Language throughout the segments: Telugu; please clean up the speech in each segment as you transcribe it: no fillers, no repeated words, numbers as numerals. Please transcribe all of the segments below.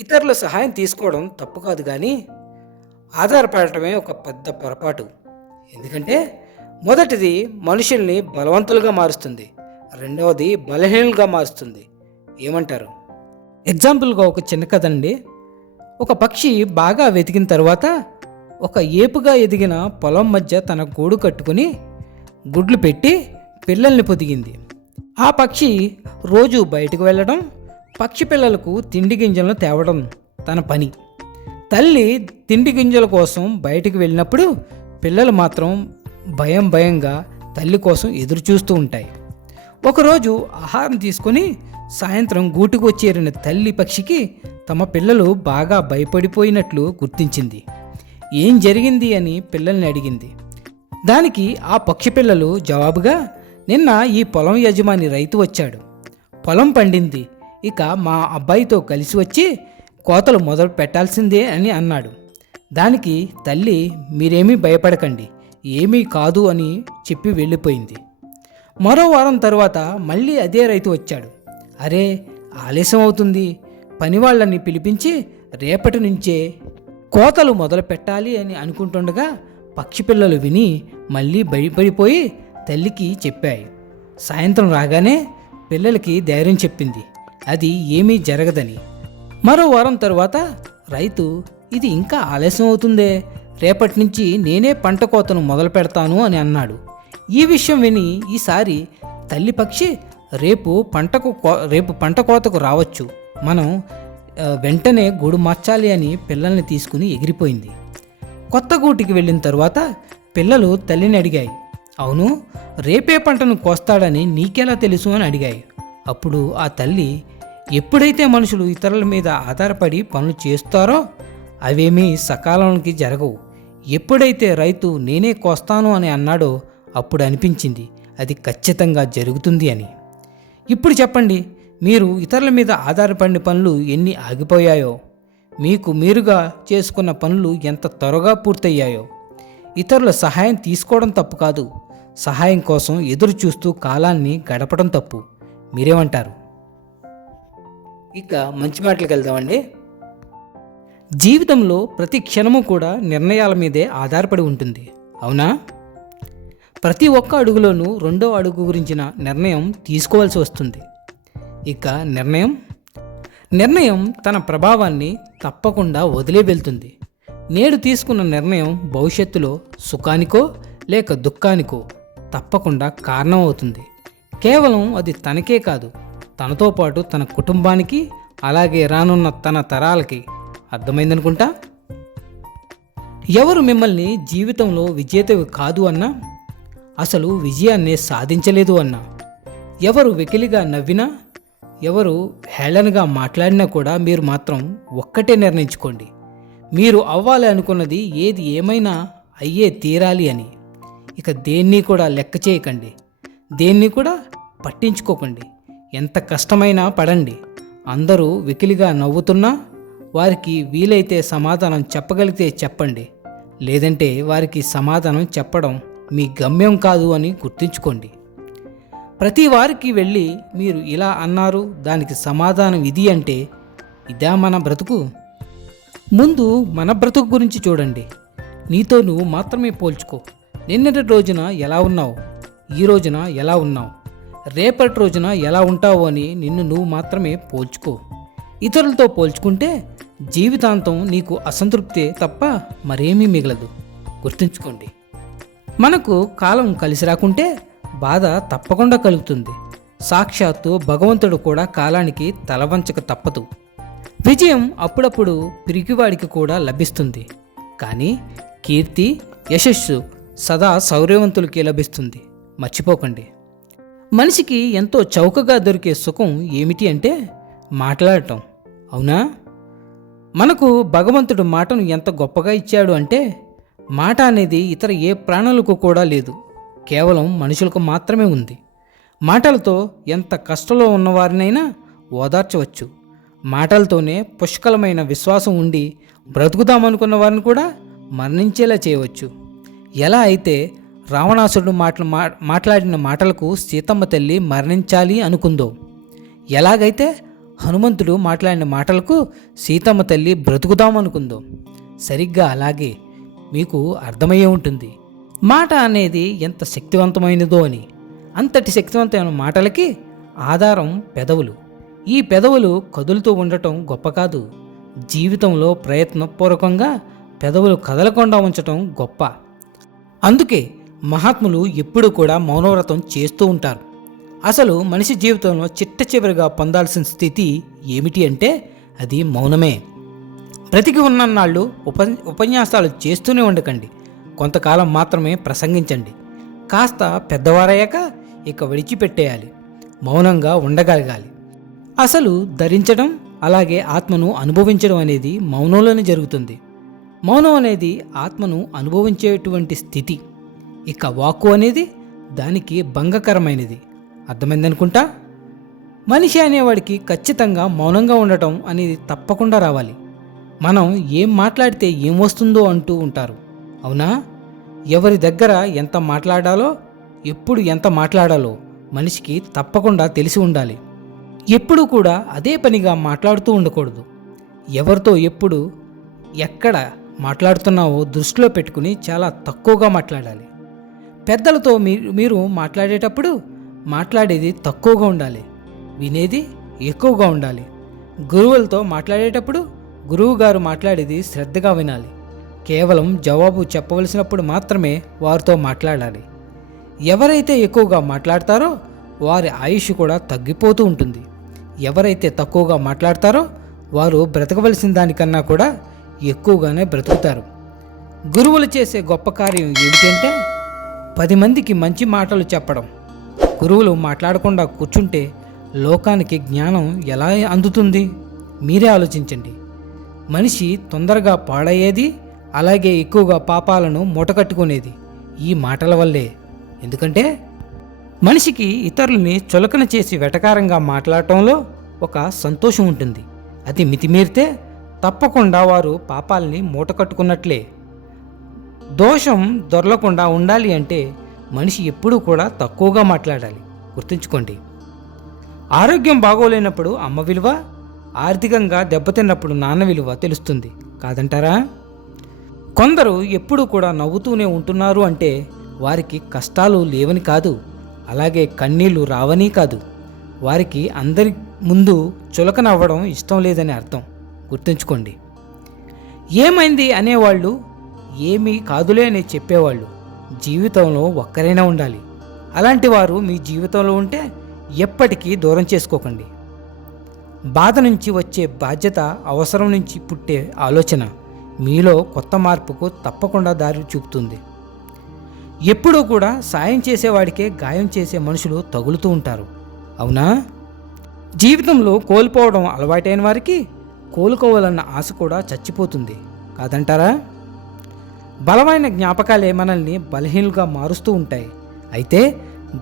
ఇతరుల సహాయం తీసుకోవడం తప్పు కాదు కానీ ఆధారపడటమే ఒక పెద్ద పొరపాటు. ఎందుకంటే మొదటిది మనుషుల్ని బలవంతులుగా మారుస్తుంది, రెండవది బలహీనులుగా మారుస్తుంది. ఏమంటారు? ఎగ్జాంపుల్గా ఒక చిన్న కథ అండి. ఒక పక్షి బాగా వెతికిన తర్వాత ఒక ఏపుగా ఎదిగిన పొలం మధ్య తన గూడు కట్టుకుని గుడ్లు పెట్టి పిల్లల్ని పొదిగింది. ఆ పక్షి రోజు బయటకు వెళ్ళడం, పక్షి పిల్లలకు తిండి గింజలను తేవడం తన పని. తల్లి తిండి గింజల కోసం బయటికి వెళ్ళినప్పుడు పిల్లలు మాత్రం భయంగా తల్లి కోసం ఎదురు చూస్తూ ఉంటాయి. ఒకరోజు ఆహారం తీసుకొని సాయంత్రం గూటికి వచ్చేరిన తల్లి పక్షికి తమ పిల్లలు బాగా భయపడిపోయినట్లు గుర్తించింది. ఏం జరిగింది అని పిల్లల్ని అడిగింది. దానికి ఆ పక్షి పిల్లలు జవాబుగా, నిన్న ఈ పొలం యజమాని రైతు వచ్చాడు, పొలం పండింది, ఇక మా అబ్బాయితో కలిసి వచ్చి కోతలు మొదలు పెట్టాల్సిందే అని అన్నాడు. దానికి తల్లి, మీరేమీ భయపడకండి, ఏమీ కాదు అని చెప్పి వెళ్ళిపోయింది. మరో వారం తర్వాత మళ్ళీ అదే రైతు వచ్చాడు. అరే, ఆలస్యం అవుతుంది, పనివాళ్ళని పిలిపించి రేపటి నుంచే కోతలు మొదలు పెట్టాలి అని అనుకుంటుండగా పక్షి పిల్లలు విని మళ్ళీ భయపడిపోయి తల్లికి చెప్పాయి. సాయంత్రం రాగానే పిల్లలకి ధైర్యం చెప్పింది, అది ఏమీ జరగదని. మరో వారం తర్వాత రైతు, ఇది ఇంకా ఆలస్యం అవుతుందే, రేపటి నుంచి నేనే పంట కోతను మొదలు పెడతాను అని అన్నాడు. ఈ విషయం విని ఈసారి తల్లి పక్షి, రేపు పంట కోతకు రావచ్చు, మనం వెంటనే గూడు మార్చాలి అని పిల్లల్ని తీసుకుని ఎగిరిపోయింది. కొత్త గూటికి వెళ్ళిన తర్వాత పిల్లలు తల్లిని అడిగాయి, అవును, రేపే పంటను కోస్తాడని నీకెలా తెలుసు అని అడిగాయి. అప్పుడు ఆ తల్లి, ఎప్పుడైతే మనుషులు ఇతరుల మీద ఆధారపడి పనులు చేస్తారో అవేమీ సకాలానికి జరగవు. ఎప్పుడైతే రైతు నేనే కోస్తాను అని అన్నాడో అప్పుడు అనిపించింది అది ఖచ్చితంగా జరుగుతుంది అని. ఇప్పుడు చెప్పండి, మీరు ఇతరుల మీద ఆధారపడిన పనులు ఎన్ని ఆగిపోయాయో, మీకు మీరుగా చేసుకున్న పనులు ఎంత త్వరగా పూర్తయ్యాయో. ఇతరుల సహాయం తీసుకోవడం తప్పు కాదు, సహాయం కోసం ఎదురు చూస్తూ కాలాన్ని గడపడం తప్పు. మీరేమంటారు? ఇక మంచి మాటలకు వెళ్దామండి. జీవితంలో ప్రతి క్షణము కూడా నిర్ణయాల మీదే ఆధారపడి ఉంటుంది, అవునా? ప్రతి ఒక్క అడుగులోనూ రెండో అడుగు గురించిన నిర్ణయం తీసుకోవాల్సి వస్తుంది. ఇక నిర్ణయం తన ప్రభావాన్ని తప్పకుండా వదిలే వెళ్తుంది. నేడు తీసుకున్న నిర్ణయం భవిష్యత్తులో సుఖానికో లేక దుఃఖానికో తప్పకుండా కారణం అవుతుంది. కేవలం అది తనకే కాదు, తనతో పాటు తన కుటుంబానికి, అలాగే రానున్న తన తరాలకి. అర్థమైందనుకుంటా. ఎవరు మిమ్మల్ని జీవితంలో విజేతవి కాదు అన్నా, అసలు విజయాన్నే సాధించలేదు అన్నా, ఎవరు వెకిలిగా నవ్వినా, ఎవరు హేళనగా మాట్లాడినా కూడా మీరు మాత్రం ఒక్కటే నిర్ణయించుకోండి, మీరు అవ్వాలి అనుకున్నది ఏది ఏమైనా అయ్యే తీరాలి అని. ఇక దేన్ని కూడా లెక్క చేయకండి, దేన్ని కూడా పట్టించుకోకండి. ఎంత కష్టమైనా పడండి. అందరూ వెకిలిగా నవ్వుతున్నా వారికి వీలైతే సమాధానం చెప్పగలిగితే చెప్పండి, లేదంటే వారికి సమాధానం చెప్పడం మీ గమ్యం కాదు అని గుర్తుంచుకోండి. ప్రతి వారికి వెళ్ళి మీరు ఇలా అన్నారు, దానికి సమాధానం ఇది అంటే ఇదా మన బ్రతుకు? ముందు మన బ్రతుకు గురించి చూడండి. నీతో నువ్వు మాత్రమే పోల్చుకో. నిన్నటి రోజున ఎలా ఉన్నావు, ఈ రోజున ఎలా ఉన్నావు, రేపటి రోజున ఎలా ఉంటావు అని నిన్ను నువ్వు మాత్రమే పోల్చుకో. ఇతరులతో పోల్చుకుంటే జీవితాంతం నీకు అసంతృప్తే తప్ప మరేమీ మిగలదు. గుర్తుంచుకోండి. మనకు కాలం కలిసి రాకుంటే బాధ తప్పకుండా కలుగుతుంది. సాక్షాత్తు భగవంతుడు కూడా కాలానికి తలవంచక తప్పదు. విజయం అప్పుడప్పుడు పిరికివాడికి కూడా లభిస్తుంది, కానీ కీర్తి, యశస్సు సదా శౌర్యవంతులకి లభిస్తుంది. మర్చిపోకండి. మనిషికి ఎంతో చౌకగా దొరికే సుఖం ఏమిటి అంటే మాట్లాడటం, అవునా? మనకు భగవంతుడు మాటను ఎంత గొప్పగా ఇచ్చాడు అంటే, మాట అనేది ఇతర ఏ ప్రాణులకు కూడా లేదు, కేవలం మనుషులకు మాత్రమే ఉంది. మాటలతో ఎంత కష్టంలో ఉన్నవారినైనా ఓదార్చవచ్చు. మాటలతోనే పుష్కలమైన విశ్వాసం ఉండి బ్రతుకుదామనుకున్న వారిని కూడా మరణించేలా చేయవచ్చు. ఎలా అయితే రావణాసురుడు మాట్లాడిన మాటలకు సీతమ్మ తల్లి మరణించాలి అనుకుందో, ఎలాగైతే హనుమంతుడు మాట్లాడిన మాటలకు సీతమ్మ తల్లి బ్రతుకుదామనుకుందో. సరిగ్గా అలాగే మీకు అర్థమయ్యే ఉంటుంది మాట అనేది ఎంత శక్తివంతమైనదో అని. అంతటి శక్తివంతమైన మాటలకి ఆధారం పెదవులు. ఈ పెదవులు కదులుతూ ఉండటం గొప్ప కాదు, జీవితంలో ప్రయత్నపూర్వకంగా పెదవులు కదలకుండా ఉంచటం గొప్ప. అందుకే మహాత్ములు ఎప్పుడూ కూడా మౌనవ్రతం చేస్తూ ఉంటారు. అసలు మనిషి జీవితంలో చిట్ట చివరిగా పొందాల్సిన స్థితి ఏమిటి అంటే అది మౌనమే. బ్రతికి ఉన్నన్నాళ్ళు ఉపన్యాసాలు చేస్తూనే ఉండకండి, కొంతకాలం మాత్రమే ప్రసంగించండి. కాస్త పెద్దవారయ్యాక ఇక విడిచిపెట్టేయాలి, మౌనంగా ఉండగలగాలి. అసలు ధరించడం అలాగే ఆత్మను అనుభవించడం అనేది మౌనంలోనే జరుగుతుంది. మౌనం అనేది ఆత్మను అనుభవించేటువంటి స్థితి. ఇక వాక్కు అనేది దానికి భంగకరమైనది. అర్థమైందనుకుంటా. మనిషి అనేవాడికి ఖచ్చితంగా మౌనంగా ఉండటం అనేది తప్పకుండా రావాలి. మనం ఏం మాట్లాడితే ఏం వస్తుందో అంటూ ఉంటారు, అవునా? ఎవరి దగ్గర ఎంత మాట్లాడాలో, ఎప్పుడు ఎంత మాట్లాడాలో మనిషికి తప్పకుండా తెలిసి ఉండాలి. ఎప్పుడూ కూడా అదే పనిగా మాట్లాడుతూ ఉండకూడదు. ఎవరితో ఎప్పుడు ఎక్కడ మాట్లాడుతున్నావో దృష్టిలో పెట్టుకుని చాలా తక్కువగా మాట్లాడాలి. పెద్దలతో మీరు మాట్లాడేటప్పుడు మాట్లాడేది తక్కువగా ఉండాలి, వినేది ఎక్కువగా ఉండాలి. గురువులతో మాట్లాడేటప్పుడు గురువు గారు మాట్లాడేది శ్రద్ధగా వినాలి. కేవలం జవాబు చెప్పవలసినప్పుడు మాత్రమే వారితో మాట్లాడాలి. ఎవరైతే ఎక్కువగా మాట్లాడతారో వారి ఆయుష్ కూడా తగ్గిపోతూ ఉంటుంది. ఎవరైతే తక్కువగా మాట్లాడతారో వారు బ్రతకవలసిన దానికన్నా కూడా ఎక్కువగానే బ్రతుకుతారు. గురువులు చేసే గొప్ప కార్యం ఏమిటంటే 10 మందికి మంచి మాటలు చెప్పడం. గురువులు మాట్లాడకుండా కూర్చుంటే లోకానికి జ్ఞానం ఎలా అందుతుంది? మీరే ఆలోచించండి. మనిషి తొందరగా పాడయ్యేది, అలాగే ఎక్కువగా పాపాలను మూటకట్టుకునేది ఈ మాటల వల్లే. ఎందుకంటే మనిషికి ఇతరులని చులకన చేసి వెటకారంగా మాట్లాడటంలో ఒక సంతోషం ఉంటుంది. అది మితిమీరితే తప్పకుండా వారు పాపాలని మూటకట్టుకున్నట్లే. దోషం దొరలకుండా ఉండాలి అంటే మనిషి ఎప్పుడూ కూడా తక్కువగా మాట్లాడాలి. గుర్తుంచుకోండి. ఆరోగ్యం బాగోలేనప్పుడు అమ్మ విలువ, ఆర్థికంగా దెబ్బతిన్నప్పుడు నాన్న విలువ తెలుస్తుంది, కాదంటారా? కొందరు ఎప్పుడూ కూడా నవ్వుతూనే ఉంటున్నారు అంటే వారికి కష్టాలు లేవని కాదు, అలాగే కన్నీళ్లు రావని కాదు. వారికి అందరి ముందు చులకనవ్వడం ఇష్టం లేదని అర్థం. గుర్తుంచుకోండి. ఏమైంది అనేవాళ్ళు, ఏమీ కాదులే అని చెప్పేవాళ్ళు జీవితంలో ఒక్కరైనా ఉండాలి. అలాంటి వారు మీ జీవితంలో ఉంటే ఎప్పటికీ దూరం చేసుకోకండి. బాధ నుంచి వచ్చే బాధ్యత, అవసరం నుంచి పుట్టే ఆలోచన మీలో కొత్త మార్పుకు తప్పకుండా దారి చూపుతుంది. ఎప్పుడూ కూడా సాయం చేసేవాడికే గాయం చేసే మనుషులు తగులుతూ ఉంటారు, అవునా? జీవితంలో కోల్పోవడం అలవాటైన వారికి కోలుకోవాలన్న ఆశ కూడా చచ్చిపోతుంది, కాదంటారా? బలమైన జ్ఞాపకాలే మనల్ని బలహీనులుగా మారుస్తూ ఉంటాయి. అయితే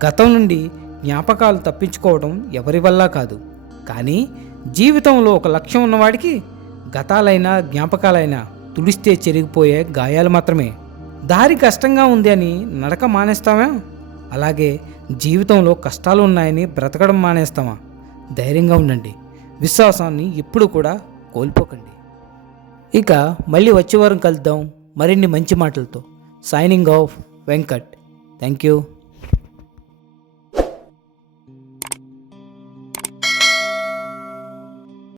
గతం నుండి జ్ఞాపకాలు తప్పించుకోవడం ఎవరి వల్ల కాదు. కానీ జీవితంలో ఒక లక్ష్యం ఉన్నవాడికి గతాలైనా జ్ఞాపకాలైనా తుడిస్తే చెరిగిపోయే గాయాలు మాత్రమే. దారి కష్టంగా ఉంది అని నడక మానేస్తామా? అలాగే జీవితంలో కష్టాలు ఉన్నాయని బ్రతకడం మానేస్తామా? ధైర్యంగా ఉండండి. విశ్వాసాన్ని ఎప్పుడు కూడా కోల్పోకండి. ఇక మళ్ళీ వచ్చే వారం కలుద్దాం మరిన్ని మంచి మాటలతో. Signing off Venkat. Thank you.